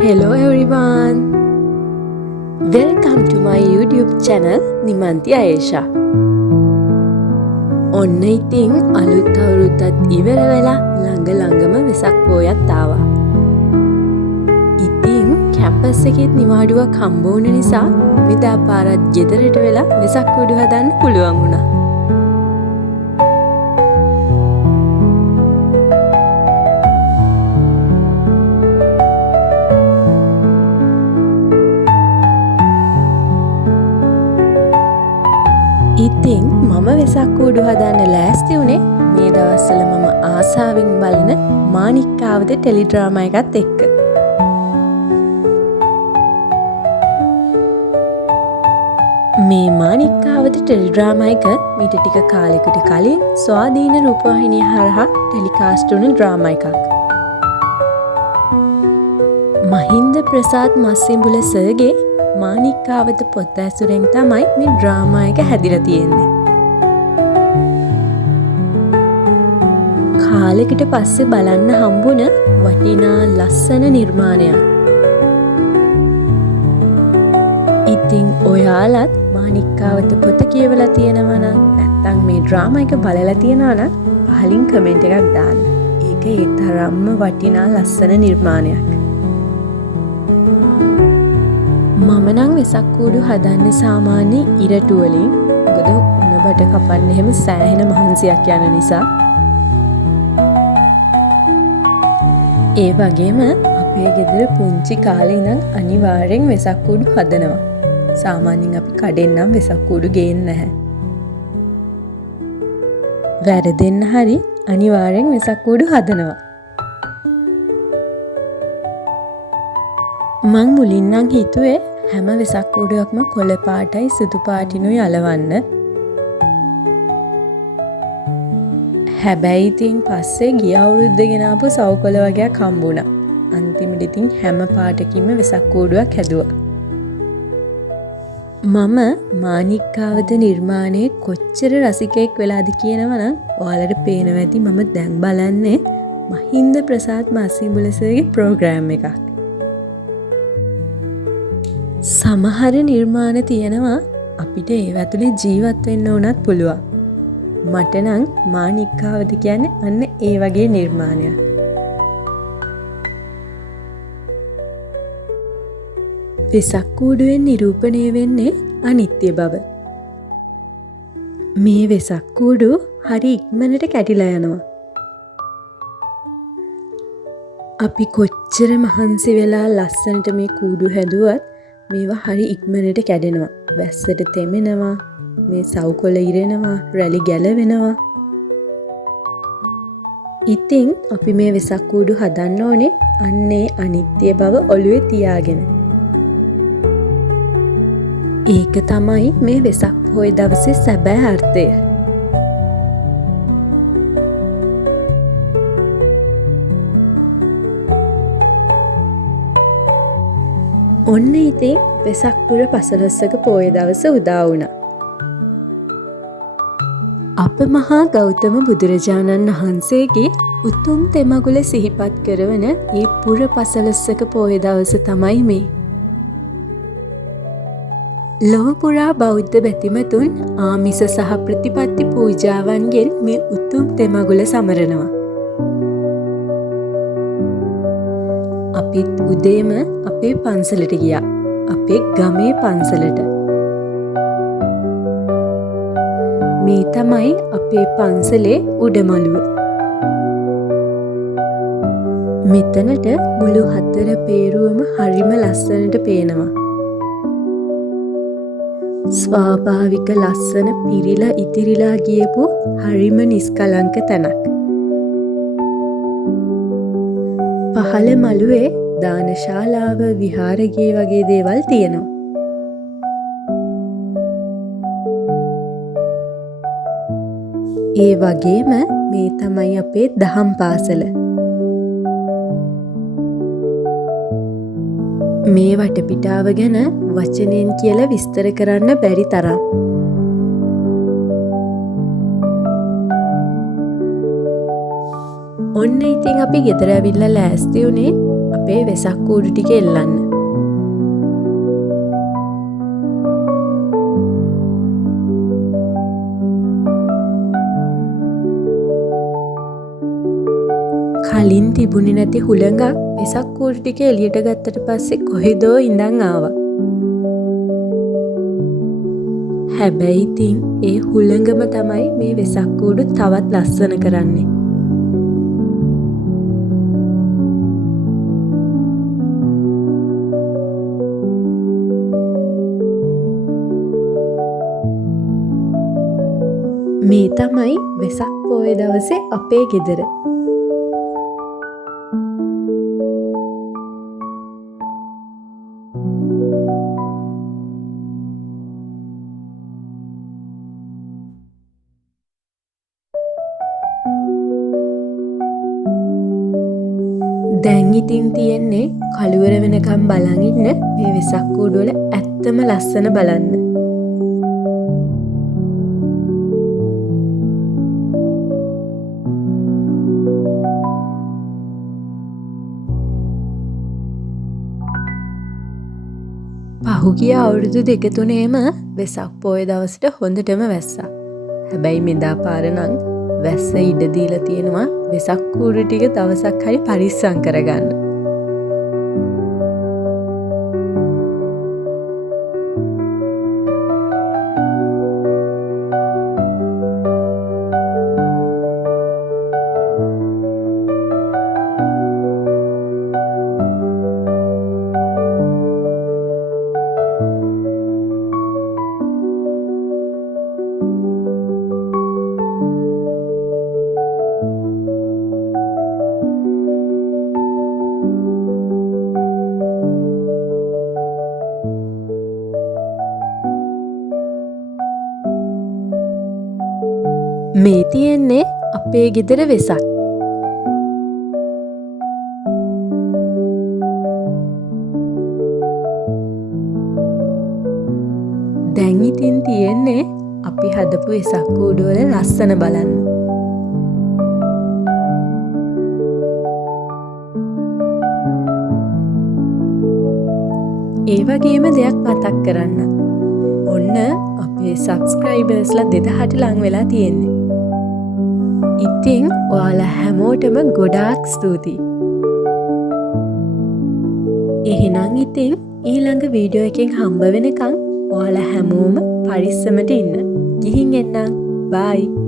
Hello everyone! Welcome to my YouTube channel Nimanti Ayesha. ඔන්න ඉතින් අලුත් අවුරුද්දත් ඉවර වෙලා ළඟම වෙසක් පෝයත් ආවා. ඉතින් කැම්පස් එකේ නිවාඩුවක් හම්බ වුණ නිසා මෙදා පාරත් ගෙදරට වෙලා වෙසක් කුඩු හදන්න පුළුවන් වුණා. ඉතින් මම වෙසක් කූඩු හදන්න ලෑස්ති වුණේ මේ දවස්වල මම ආසාවෙන් බලන මාණික්කාවත ටෙලි ඩ්‍රාමා එකත් එක්ක. මේ මාණික්කාවත ටෙලි ඩ්‍රාමා එක මීට ටික කාලෙකට කලින් ස්වාධීන රූපවාහිනිය හරහා ටෙලිකාස්ට් වුණු ඩ්‍රාමා එකක්. මහින්ද ප්‍රසාද් මස්සිඹුල සර්ගේ මාණික්කාවත පොත් ඇසුරෙන් තමයි මේ ඩ්‍රාමා එක හැදිලා තියෙන්නේ. කාලෙකට පස්සේ බලන්න හම්බුණ වටිනා ලස්සන නිර්මාණයක්. ඉතින් ඔයාලත් මාණික්කාවත පොත කියවලා තියෙනවා නම් නැත්නම් මේ ඩ්‍රාමා එක බලලා තියෙනවා නම් පහලින් කමෙන්ට් එකක් දාන්න. ඒක ඒ තරම්ම වටිනා ලස්සන නිර්මාණයක්. මම නම් වෙසක් කූඩු හදන්නේ සාමාන්‍ය ඉරටු වලින්. මොකද උණ බඩ කපන්න එහෙම සෑහෙන මහන්සියක් යන නිසා. ඒ වගේම අපේ ගෙදර පුංචි කාලේ ඉඳන් අනිවාර්යෙන් වෙසක් කූඩු හදනවා. සාමාන්‍යයෙන් අපි කඩෙන් නම් වෙසක් කූඩු ගේන්නේ නැහැ. වැරදෙන්න හරි අනිවාර්යෙන් වෙසක් කූඩු හදනවා. මං මුලින් නම් හිතුවේ හැම වෙසක් කූඩුවක්ම කොළ පාටයි සුදු පාටිනුයි අලවන්න. හැබැයි ඉතින් පස්සේ ගිය අවුරුද්දේ ගෙනාපු සවුකොළ වගේක් හම්බුණා. අන්තිමට ඉතින් හැම පාටකින්ම වෙසක් කූඩුවක් හැදුවා. මම මාණික්කාවත නිර්මාණයේ කොච්චර රසිකයෙක් වෙලාද කියනවා නම් ඔයාලට පේනවා ඇති මම දැන් බලන්නේ මහින්ද ප්‍රසාද් මස්සිඹුල සර්ගේ ප්‍රෝග්‍රෑම් එකක්. සමහර නිර්මාණ තියෙනවා අපිට ඒ ඇතුලේ ජීවත් වෙන්න උනත් පුළුවන්. මට නම් මාණික්කාවත කියන්නේ අන්න ඒ වගේ නිර්මාණයක්. වෙසක් කූඩුවෙන් නිරූපණය වෙන්නේ අනිත්‍ය බව. මේ වෙසක් කූඩු හරි ඉක්මනට කැඩිලා යනවා. අපි කොච්චර මහන්සි වෙලා ලස්සනට මේ කූඩු හැදුවත් මේවා හරි ඉක්මනට කැඩෙනවා. වැස්සට තෙමෙනවා, මේ සවුකොළ ඉරෙනවා, රැලි ගැලවෙනවා. ඉතින් අපි මේ වෙසක් කූඩු හදන්න ඕනේ අන්නේ අනිත්‍ය බව ඔළුවේ තියාගෙන. ඒක තමයි මේ වෙසක් පොහොය දවසේ සැබෑ අර්ථය. ඔන්න ඉතින් වෙසක් පුර පසළොස්වක පෝය දවස උදා වුණා. අප මහා ගෞතම බුදුරජාණන් වහන්සේගේ උතුම් තෙමගුල සිහිපත් කරවන ඒ පුර පසළොස්වක පෝය දවස තමයි මේ. ලොව පුරා බෞද්ධ බැතිමතුන් ආමිස සහ ප්‍රතිපත්ති පූජාවන්ගෙන් මේ උතුම් තෙමගුල සමරනවා. අපිත් උදේම අපේ පන්සලට ගියා. අපේ ගමේ පන්සලට. මේ තමයි අපේ පන්සලේ උඩමළුව. මෙතනට මුළු හතර පේරුවම හරිම ලස්සනට පේනවා. ස්වාභාවික ලස්සන පිරිලා ඉතිරිලා ගියපු හරිම නිස්කලංක තැනක්. පහළ මළුවේ දානශාලාව විහාරගේ වගේ දේවල් තියෙනවා. ඒ වගේම මේ තමයි අපේ දහම් පාසල. මේ වටපිටාව ගැන වචනෙන් කියලා විස්තර කරන්න බැරි තරම්. ඔන්න ඉතින් අපි ගෙදර ඇවිල්ලා ලෑස්ති වුණේ අපේ වෙසක් කූඩු ටික එල්ලන්න. කලින් තිබුණේ නැති හුළඟක් වෙසක් කූඩු ටික එළියට ගත්තට පස්සේ කොහෙදෝ ඉඳන් ආවා. හැබැයි ඉතින් ඒ හුළඟම තමයි මේ වෙසක් කූඩු තවත් ලස්සන කරන්නේ. මේ තමයි වෙසක් පොය දවසේ අපේ ගෙදර. දැන් ඉතින් තියෙන්නේ කළුවර වෙනකම් බලන් ඉන්න මේ වෙසක් කූඩු වල ඇත්තම ලස්සන බලන්න. පහුගිය අවුරුදු 2-3ේම වෙසක් පොය දවසට හොඳටම වැස්සා. හැබැයි මෙදා පාර නම් වැස්ස ඉඩ දීලා තියෙනවා වෙසක් කූඩු ටික දවසක් හරි පරිස්සම් කරගන්න. මේ තියෙන්නේ අපේ ගෙදර වෙසක්. දැන් ඉතින් තියෙන්නේ අපි හදපු වෙසක් කූඩු වල ලස්සන බලන්න. ඒ වගේම දෙයක් මතක් කරන්න. ඔන්න අපේ සබ්ස්ක්‍රයිබර්ස්ලා 2000ට ලං වෙලා තියෙන්නේ. ඉතින් ඔයාලා හැමෝටම ගොඩාක් ස්තුතියි. එහෙනම් ඉතින් ඊළඟ වීඩියෝ එකෙන් හම්බ වෙනකන් ඔයාලා හැමෝම පරිස්සමට ඉන්න. ගිහින් එන්නම්. බයි.